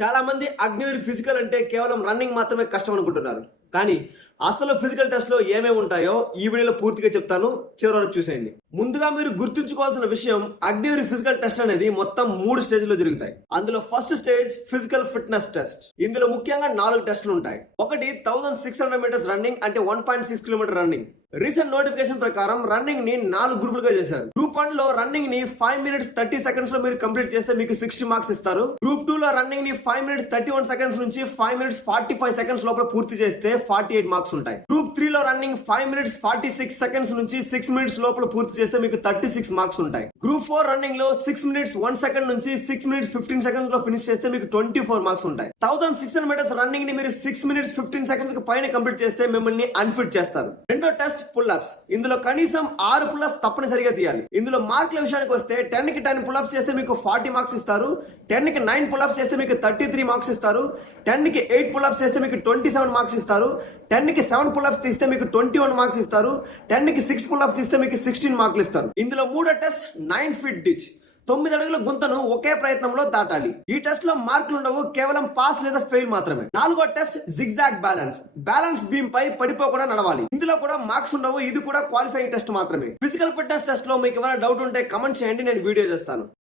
చాలా మంది అగ్నివీర్ ఫిజికల్ అంటే కేవలం రన్నింగ్ మాత్రమే కష్టం అనుకుంటున్నారు. కానీ అసలు ఫిజికల్ టెస్ట్ లో ఏమేమి ఉంటాయో ఈ వీడియోలో పూర్తిగా చెప్తాను, చివరి వరకు చూసేయండి. ముందుగా మీరు గుర్తుంచుకోవాల్సిన విషయం, అగ్నివీర్ ఫిజికల్ టెస్ట్ అనేది మొత్తం 3 స్టేజ్లో జరుగుతాయి. అందులో first stage physical fitness test. ఇందులో ముఖ్యంగా 4 టెస్టులు ఉంటాయి. ఒకటి 1600 మీటర్స్ రన్నింగ్, అంటే 1.6 కిలోమీటర్ రన్నింగ్. రీసెంట్ నోటిఫికేషన్ ప్రకారం రన్నింగ్ ని 4 గ్రూపులుగా చేశారు. గ్రూప్ 1 లో రన్నింగ్ ని 5 minutes 30 seconds లో మీరు కంప్లీట్ చేస్తే మీకు 60 మార్క్స్ ఇస్తారు. గ్రూప్ 2 లో రన్నింగ్ ని 5 minutes 31 seconds నుంచి 5 minutes 45 seconds లోపల పూర్తి చేస్తే 48 మార్క్స్ ఉంటాయి. గ్రూప్ 3 లో రన్నింగ్ 5 minutes 46 seconds నుంచి 6 minutes లోపల పూర్తి చేస్తే మీకు 36 మార్క్స్ ఉంటాయి. గ్రూప్ 4 రన్నింగ్ లో 6 minutes 1 second నుంచి 6 minutes 15 seconds లో ఫినిష్ చేస్తే మీకు 24 మార్క్స్ ఉంటాయి. 1600 మీటర్స్ రన్నింగ్ ని మీరు 6 minutes 15 seconds కి పైన కంప్లీట్ చేస్తే మిమ్మల్ని అన్ఫిట్ చేస్తారు. రెండో టెస్ట్ పుల్ అప్స్. ఇందులో కనీసం 6 పుల్ అప్స్ తప్పనిసరిగా తీయాలి. ఇందులో మార్కుల విషయానికి వస్తే 10 కి 10 పుల్ అప్స్ చేస్తే మీకు 40 మార్క్స్ ఇస్తారు. 10 కి 9 పుల్ అప్స్ చేస్తే మీకు 33 మార్క్స్ ఇస్తారు. 10 కి 8 పుల్ అప్స్ చేస్తే మీకు 27 మార్క్స్ ఇస్తారు. 10 కి 7 పుల్ అప్స్ తీస్తే మీకు 21 మార్క్స్ ఇస్తారు. 10 కి 6 పుల్ అప్స్ తీస్తే మీకు 16 మార్కులు ఇస్తారు. ఇందులో మూడో టెస్ట్ 9 feet డిచ్. 9 అడుగుల గుంతను ఒకే ప్రయత్నంలో దాటాలి. ఈ టెస్ట్ లో మార్కులు ఉండవు, కేవలం పాస్ లేదా ఫెయిల్ మాత్రమే. నాలుగో test zigzag balance. Balance beam పై పడిపోకుండా నడవాలి. ఇందులో కూడా మార్క్స్ ఉండవు, ఇది కూడా క్వాలిఫైయింగ్ టెస్ట్ మాత్రమే. ఫిజికల్ ఫిట్నెస్ టెస్ట్ లో మీకు ఏమైనా డౌట్ ఉంటే కమెంట్ చేయండి, నేను వీడియో చేస్తాను.